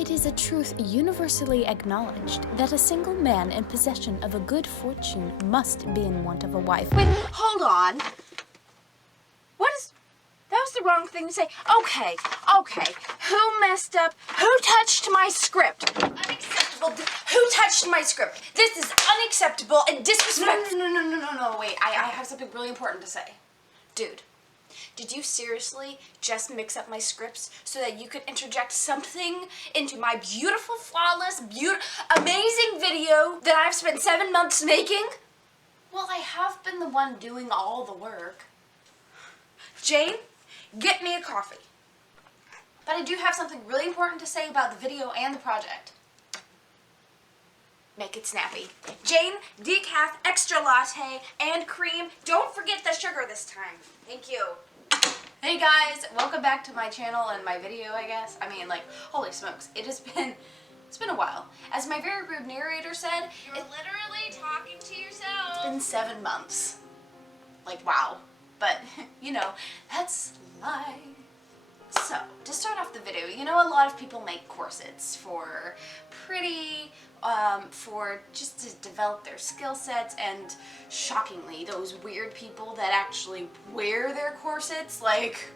It is a truth universally acknowledged that a single man in possession of a good fortune must be in want of a wife. Wait, hold on. That was the wrong thing to say. Okay. Who messed up? Who touched my script? Unacceptable. Who touched my script? This is unacceptable and disrespectful. No, wait. I have something really important to say. Dude, did you seriously just mix up my scripts so that you could interject something into my beautiful, flawless, amazing video that I've spent 7 months making? Well, I have been the one doing all the work. Jane, get me a coffee. But I do have something really important to say about the video and the project. Make it snappy. Jane, decaf, extra latte, and cream. Don't forget the sugar this time. Thank you. Hey guys, welcome back to my channel and my video, I guess. I mean, like, holy smokes, it's been a while. As my very rude narrator said, You're literally talking to yourself. It's been 7 months. Like, wow. But, you know, that's life. So, to start off the video, you know, a lot of people make corsets for pretty, for just to develop their skill sets, and shockingly, those weird people that actually wear their corsets, like,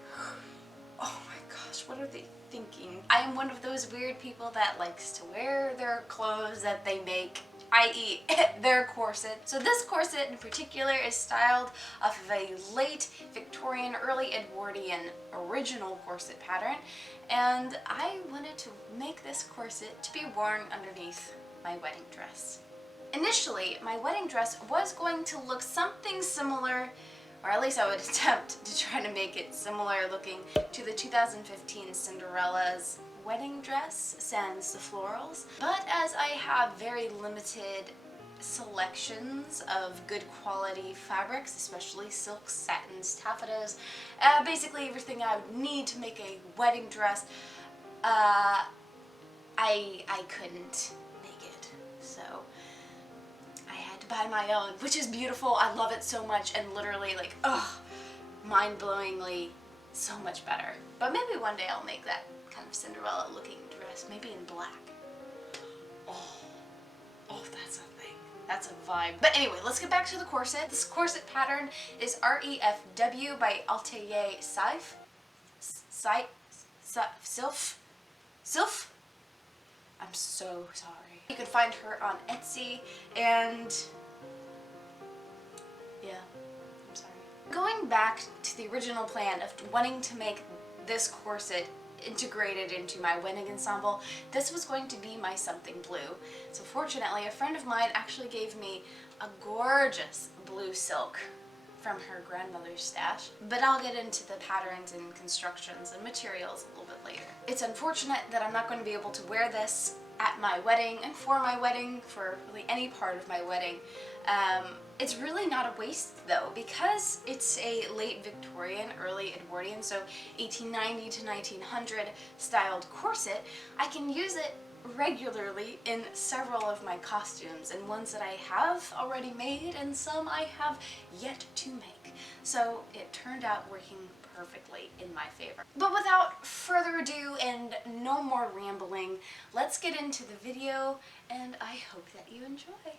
oh my gosh, what are they thinking? I am one of those weird people that likes to wear their clothes that they make, i.e. their corset. So this corset in particular is styled off of a late Victorian, early Edwardian original corset pattern, and I wanted to make this corset to be worn underneath my wedding dress. Initially, my wedding dress was going to look something similar, or at least I would attempt to try to make it similar looking to the 2015 Cinderella's wedding dress, sans the florals. But as I have very limited selections of good quality fabrics, especially silks, satins, taffetas, basically everything I would need to make a wedding dress, I couldn't make it. So I had to buy my own, which is beautiful. I love it so much, and literally, like, mind-blowingly so much better. But maybe one day I'll make that kind of Cinderella looking dress, maybe in black. Oh, that's a thing. That's a vibe. But anyway, let's get back to the corset. This corset pattern is REFW by Altair Sylph? I'm so sorry. You can find her on Etsy, and yeah, I'm sorry. Going back to the original plan of wanting to make this corset integrated into my wedding ensemble, this was going to be my something blue. So fortunately, a friend of mine actually gave me a gorgeous blue silk from her grandmother's stash, but I'll get into the patterns and constructions and materials a little bit later. It's unfortunate that I'm not going to be able to wear this at my wedding and for my wedding, for really any part of my wedding. It's really not a waste though, because it's a late Victorian, early Edwardian, so 1890 to 1900 styled corset. I can use it regularly in several of my costumes, and ones that I have already made and some I have yet to make. So it turned out working perfectly in my favor. But without further ado and no more rambling, let's get into the video, and I hope that you enjoy.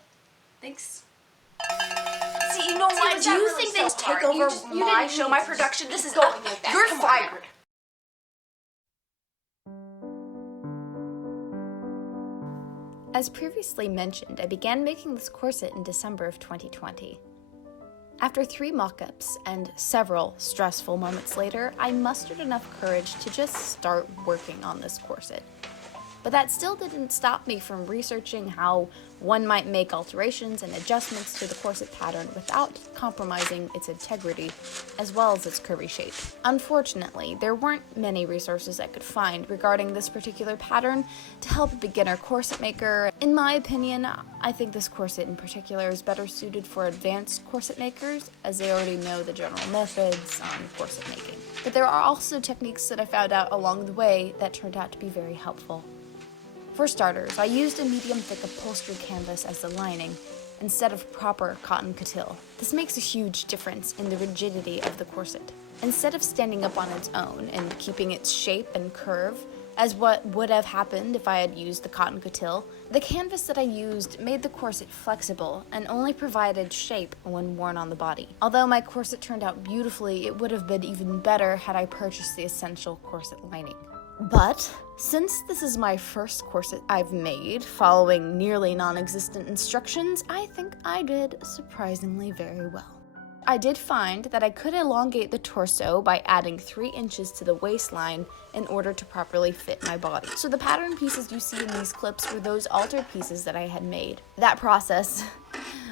Thanks. See, you know what? Do you think they take over my show, my production? This is going like that. You're fired. As previously mentioned, I began making this corset in December of 2020. After 3 mock-ups and several stressful moments later, I mustered enough courage to just start working on this corset. But that still didn't stop me from researching how one might make alterations and adjustments to the corset pattern without compromising its integrity as well as its curvy shape. Unfortunately, there weren't many resources I could find regarding this particular pattern to help a beginner corset maker. In my opinion, I think this corset in particular is better suited for advanced corset makers, as they already know the general methods on corset making. But there are also techniques that I found out along the way that turned out to be very helpful. For starters, I used a medium-thick upholstery canvas as the lining, instead of proper cotton coutil. This makes a huge difference in the rigidity of the corset. Instead of standing up on its own and keeping its shape and curve, as what would have happened if I had used the cotton coutil. The canvas that I used made the corset flexible and only provided shape when worn on the body. Although my corset turned out beautifully, it would have been even better had I purchased the essential corset lining. But since this is my first corset I've made following nearly non-existent instructions, I think I did surprisingly very well. I did find that I could elongate the torso by adding 3 inches to the waistline in order to properly fit my body. So the pattern pieces you see in these clips were those altered pieces that I had made. That process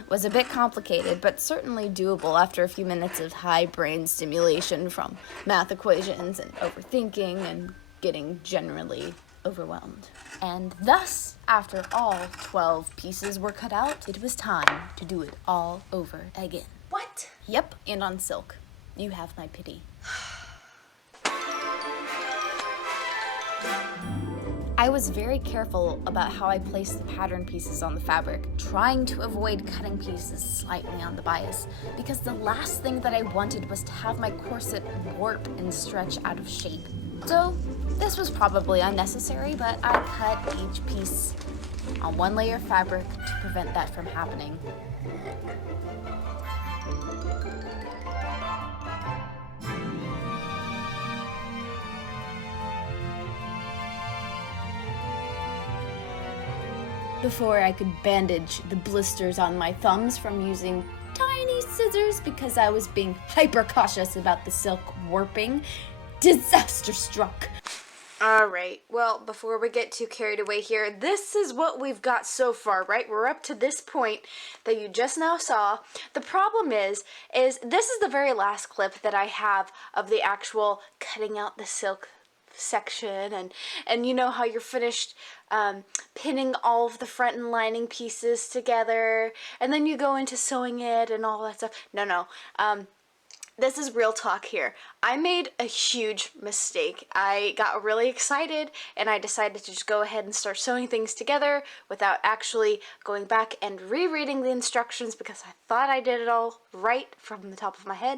was a bit complicated, but certainly doable after a few minutes of high brain stimulation from math equations and overthinking and getting generally overwhelmed. And thus, after all 12 pieces were cut out, it was time to do it all over again. What? Yep, and on silk. You have my pity. I was very careful about how I placed the pattern pieces on the fabric, trying to avoid cutting pieces slightly on the bias, because the last thing that I wanted was to have my corset warp and stretch out of shape. So this was probably unnecessary, but I cut each piece on 1 layer of fabric to prevent that from happening. Before I could bandage the blisters on my thumbs from using tiny scissors because I was being hyper cautious about the silk warping, disaster struck. Alright, well, before we get too carried away here, this is what we've got so far, right? We're up to this point that you just now saw. The problem is this is the very last clip that I have of the actual cutting out the silk section, and you know how you're finished pinning all of the front and lining pieces together, and then you go into sewing it and all that stuff. No, this is real talk here. I made a huge mistake. I got really excited and I decided to just go ahead and start sewing things together without actually going back and rereading the instructions because I thought I did it all right from the top of my head.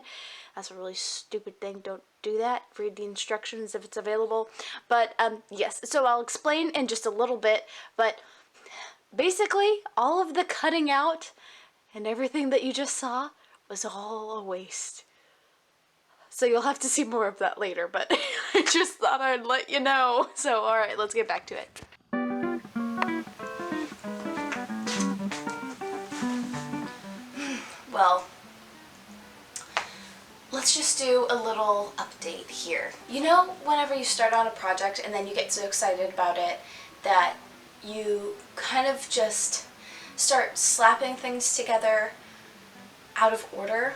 That's a really stupid thing. Don't do that. Read the instructions if it's available. But yes, so I'll explain in just a little bit, but basically all of the cutting out and everything that you just saw was all a waste. So you'll have to see more of that later, but I just thought I'd let you know. So, alright, let's get back to it. Well, let's just do a little update here. You know, whenever you start on a project and then you get so excited about it that you kind of just start slapping things together out of order?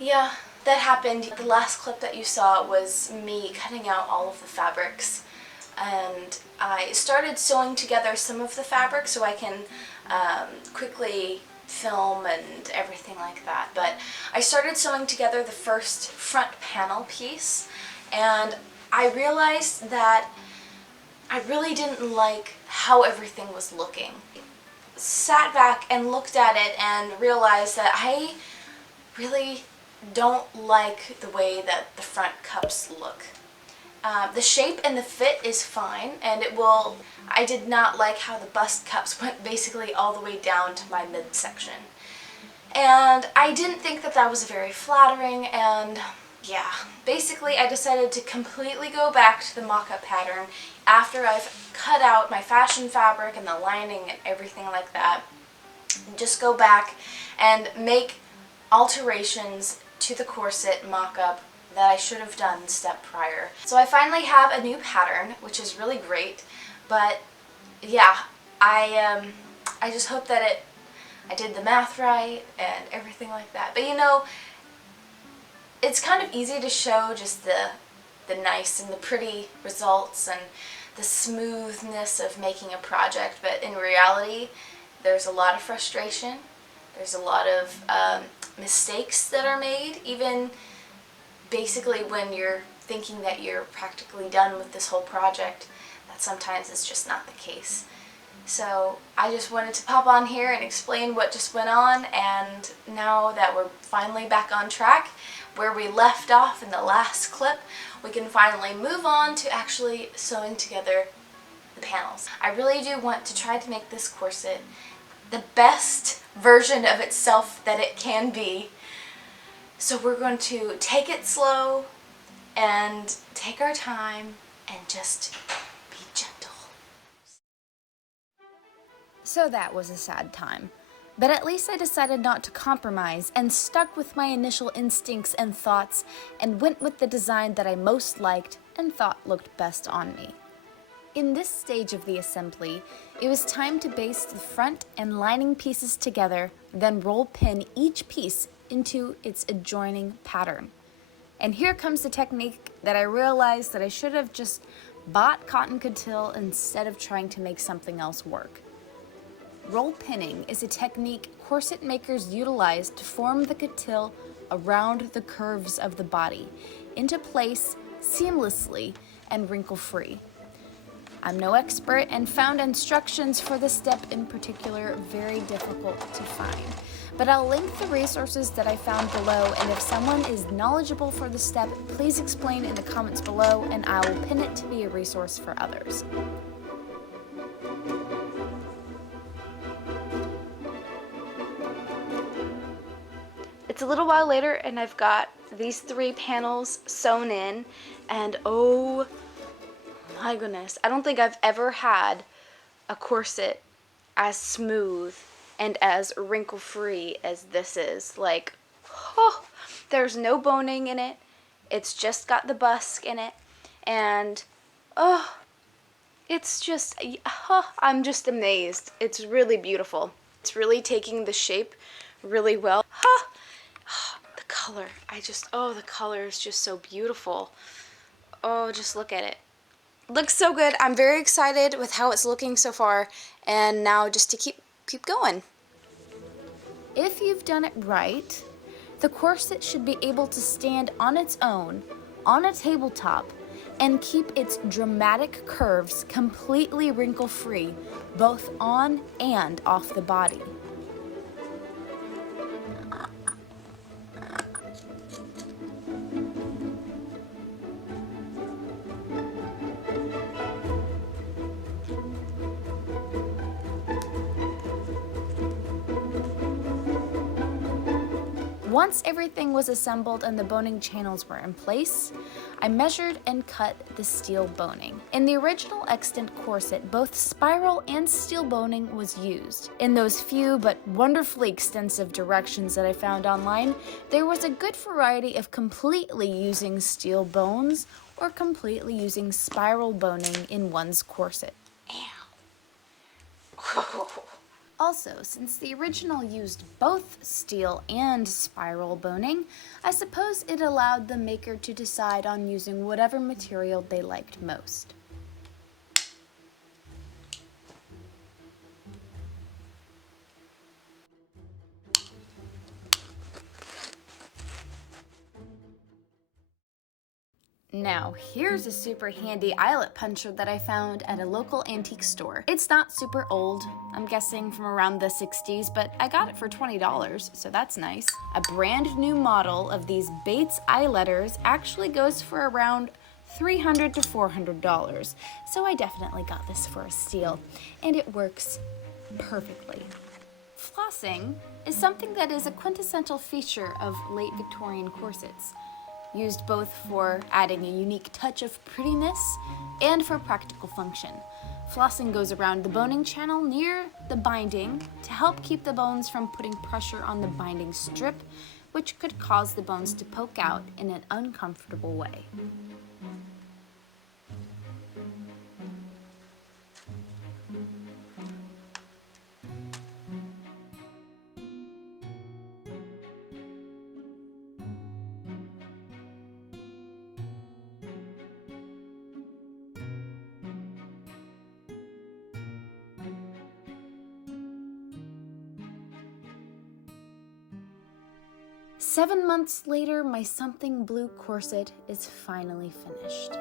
Yeah, that happened. The last clip that you saw was me cutting out all of the fabrics, and I started sewing together some of the fabric so I can quickly film and everything like that. But I started sewing together the first front panel piece, and I realized that I really didn't like how everything was looking. Sat back and looked at it and realized that I really don't like the way that the front cups look. The shape and the fit is fine, and I did not like how the bust cups went basically all the way down to my midsection. And I didn't think that that was very flattering, and yeah, basically I decided to completely go back to the mock-up pattern after I've cut out my fashion fabric and the lining and everything like that. Just go back and make alterations to the corset mock-up that I should have done the step prior. So I finally have a new pattern, which is really great, but yeah, I just hope that I did the math right and everything like that. But you know, it's kind of easy to show just the nice and the pretty results and the smoothness of making a project, but in reality, there's a lot of frustration. There's a lot of mistakes that are made, even basically when you're thinking that you're practically done with this whole project, that sometimes it's just not the case. So I just wanted to pop on here and explain what just went on, and now that we're finally back on track, where we left off in the last clip, we can finally move on to actually sewing together the panels. I really do want to try to make this corset the best version of itself that it can be. So we're going to take it slow and take our time and just be gentle. So that was a sad time. But at least I decided not to compromise and stuck with my initial instincts and thoughts and went with the design that I most liked and thought looked best on me. In this stage of the assembly, it was time to baste the front and lining pieces together, then roll pin each piece into its adjoining pattern. And here comes the technique that I realized that I should have just bought cotton coutil instead of trying to make something else work. Roll pinning is a technique corset makers utilize to form the coutil around the curves of the body, into place seamlessly and wrinkle-free. I'm no expert and found instructions for this step in particular very difficult to find, but I'll link the resources that I found below, and if someone is knowledgeable for the step, please explain in the comments below and I will pin it to be a resource for others. It's a little while later and I've got these 3 panels sewn in, and oh my goodness, I don't think I've ever had a corset as smooth and as wrinkle-free as this is. Like, oh, there's no boning in it. It's just got the busk in it, and oh, it's just, oh, I'm just amazed. It's really beautiful. It's really taking the shape really well. Oh, the color, the color is just so beautiful. Oh, just look at it. Looks so good. I'm very excited with how it's looking so far, and now just to keep going. If you've done it right, the corset should be able to stand on its own on a tabletop and keep its dramatic curves completely wrinkle-free, both on and off the body. Once everything was assembled and the boning channels were in place, I measured and cut the steel boning. In the original extant corset, both spiral and steel boning was used. In those few but wonderfully extensive directions that I found online, there was a good variety of completely using steel bones or completely using spiral boning in one's corset. Also, since the original used both steel and spiral boning, I suppose it allowed the maker to decide on using whatever material they liked most. Now, here's a super handy eyelet puncher that I found at a local antique store. It's not super old, I'm guessing from around the 60s, but I got it for $20, so that's nice. A brand new model of these Bates eyeletters actually goes for around $300 to $400, so I definitely got this for a steal, and it works perfectly. Flossing is something that is a quintessential feature of late Victorian corsets, used both for adding a unique touch of prettiness and for practical function. Flossing goes around the boning channel near the binding to help keep the bones from putting pressure on the binding strip, which could cause the bones to poke out in an uncomfortable way. "7 months later, my something blue corset is finally finished.